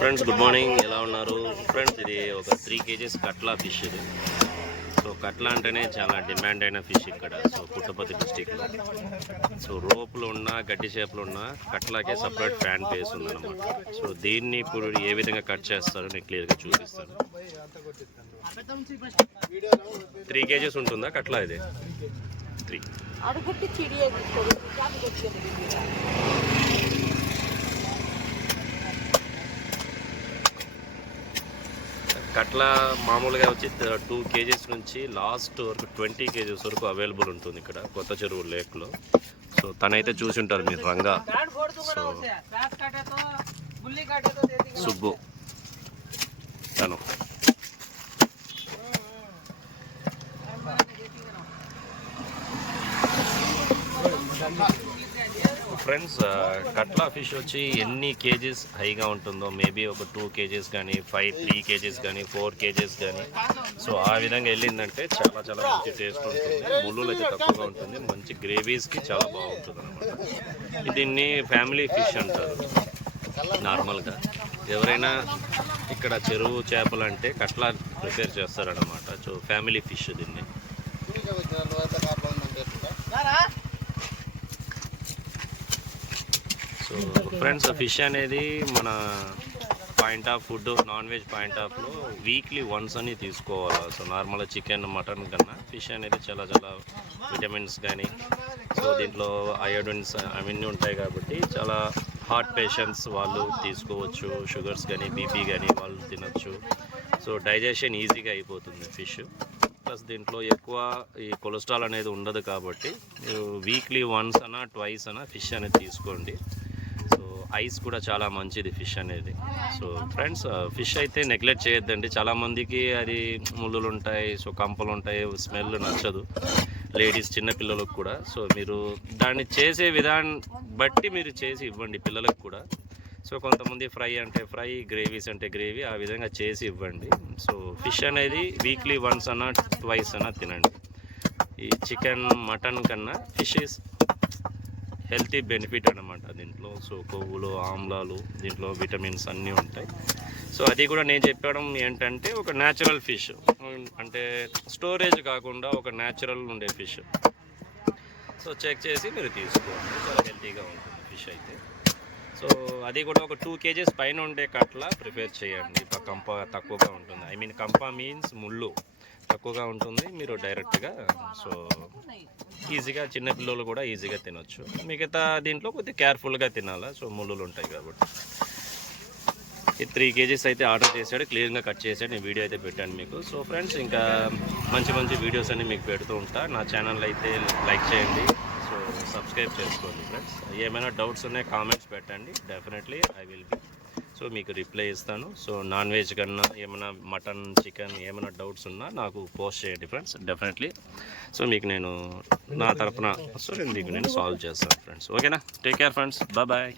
Friends good morning, ఎలా ఉన్నారు friends? ఇది ఒక 3 kgs కట్లా ఫిష్ ఇది. సో కట్లా అంటేనే చాలా డిమాండ్ అయిన ఫిష్ ఇక్కడ. సో పుట్టపర్తి డిస్టిక్లో. సో రోపులు ఉన్న గడ్డి చేపలు ఉన్న కట్లాకే సపరేట్ ఫ్యాన్ బేస్ ఉందన్నమాట. సో దీన్ని ఇప్పుడు ఏ విధంగా కట్ చేస్తారో నేను క్లియర్గా చూపిస్తాను. 3 kgs ఉంటుందా కట్లా? ఇది 3. కట్లా మామూలుగా వచ్చి 2 kgs నుంచి లాస్ట్ వరకు 20 kgs వరకు అవైలబుల్ ఉంటుంది ఇక్కడ కొత్త చెరువు లేక్లో. సో తనైతే చూసి ఉంటారు మీరు, రంగా. సో సుబ్బు తను. ఫ్రెండ్స్ కట్లా ఫిష్ వచ్చి ఎన్ని కేజీస్ హైగా ఉంటుందో, మేబీ ఒక 2 kgs కానీ 3 kgs కానీ 4 kgs కానీ. సో ఆ విధంగా వెళ్ళిందంటే చాలా చాలా మంచి టేస్ట్ ఉంటుంది. ముళ్ళులు అయితే తక్కువగా ఉంటుంది, మంచి గ్రేవీస్కి చాలా బాగుంటుంది అనమాట. దీన్ని ఫ్యామిలీ ఫిష్ అంటారు నార్మల్గా. ఎవరైనా ఇక్కడ చెరువు చేపలు అంటే కట్లా ప్రిపేర్ చేస్తారనమాట. సో ఫ్యామిలీ ఫిష్ దీన్ని. సో ఫ్రెండ్స్ ఫిష్ అనేది మన point of food, non veg point ఆఫ్లో వీక్లీ వన్స్ అని తీసుకోవాలి. సో నార్మల్గా చికెన్ మటన్ కన్నా ఫిష్ అనేది చాలా చాలా విటమిన్స్ కానీ, సో దీంట్లో అయోడిన్స్ అవన్నీ ఉంటాయి కాబట్టి చాలా హార్ట్ పేషెంట్స్ వాళ్ళు తీసుకోవచ్చు. షుగర్స్ కానీ బీపీ కానీ వాళ్ళు తినచ్చు. సో డైజెషన్ ఈజీగా అయిపోతుంది ఫిష్. ప్లస్ దీంట్లో ఎక్కువ ఈ కొలెస్ట్రాల్ అనేది ఉండదు కాబట్టి మీరు వీక్లీ వన్స్ అన్నా ట్వైస్ అన్నా ఫిష్ అనేది తీసుకోండి. సో ఐస్ కూడా చాలా మంచిది ఫిష్ అనేది. సో ఫ్రెండ్స్ ఫిష్ అయితే నెగ్లెక్ట్ చేయొద్దండి. చాలామందికి అది ముళ్ళులు ఉంటాయి, సో కంపలు ఉంటాయి, స్మెల్ నచ్చదు లేడీస్ చిన్నపిల్లలకు కూడా. సో మీరు దాన్ని చేసే విధానం బట్టి మీరు చేసి ఇవ్వండి పిల్లలకు కూడా. సో కొంతమంది ఫ్రై అంటే ఫ్రై, గ్రేవీస్ అంటే గ్రేవీ, ఆ విధంగా చేసి ఇవ్వండి. సో ఫిష్ అనేది వీక్లీ వన్స్ అన్నా ట్వైస్ అన్నా తినండి. ఈ చికెన్ మటన్ కన్నా ఫిష్ ఈజ్ హెల్తీ బెనిఫిట్ అనమాట దీంట్లో. సో కొవ్వులు, ఆమ్లాలు, దీంట్లో విటమిన్స్ అన్నీ ఉంటాయి. సో అది కూడా నేను చెప్పడం ఏంటంటే ఒక న్యాచురల్ ఫిష్, అంటే స్టోరేజ్ కాకుండా ఒక న్యాచురల్ ఉండే ఫిష్. సో చెక్ చేసి మీరు తీసుకోండి, చాలా హెల్తీగా ఉంటుంది ఫిష్ అయితే. సో అది కూడా ఒక 2 kgs పైన ఉండే కట్లా ప్రిపేర్ చేయండి. కంప తక్కువగా ఉంటుంది, ఐ మీన్ కంప మీన్స్ ముళ్ళు తక్కువగా ఉంటుంది. మీరు డైరెక్ట్గా సో ఈజీగా చిన్నపిల్లలు కూడా ఈజీగా తినొచ్చు. మిగతా దీంట్లో కొద్దిగా కేర్ఫుల్గా తినాలా, సో ముళ్ళులు ఉంటాయి కాబట్టి. ఈ 3 kgs అయితే ఆర్డర్ చేశాడు, క్లియర్గా కట్ చేశాడు. నేను వీడియో అయితే పెట్టాను మీకు. సో ఫ్రెండ్స్ ఇంకా మంచి మంచి వీడియోస్ అన్ని మీకు పెడుతూ ఉంటా. నా ఛానల్ అయితే లైక్ చేయండి, సో సబ్స్క్రైబ్ చేసుకోండి ఫ్రెండ్స్. ఏమైనా డౌట్స్ ఉన్నాయి కామెంట్స్ పెట్టండి, definitely I will be. So మీకు రిప్లై ఇస్తాను. సో నాన్ వెజ్ కన్నా ఏమైనా మటన్, చికెన్ ఏమైనా డౌట్స్ ఉన్నా నాకు పోస్ట్ చేయండి ఫ్రెండ్స్, డెఫినెట్లీ. సో మీకు నేను నా తరపున సో మీకు నేను సాల్వ్ చేస్తాను ఫ్రెండ్స్. ఓకేనా? Take care friends, bye.